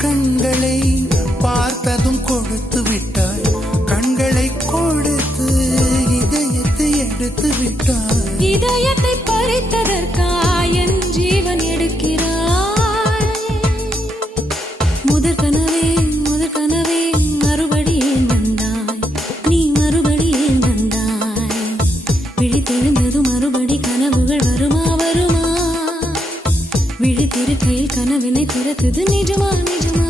கண்களை பார்த்ததும் கொடுத்து விட்டாய், கண்களை கொடுத்து இதயத்தை எடுத்து விட்டாய். இதயத்தை பறித்ததற்காய் என் ஜீவன் எடுக்கிறாய். முதற் கனவே மறுபடியும் வந்தாய், நீ மறுபடியும் வந்தாய். விழித்தெழுந்தது மறுபடி கனவுகள் வருமா வருமா? விழித்திருக்கையில் கனவினை திறத்தது நிஜமா நிஜமா?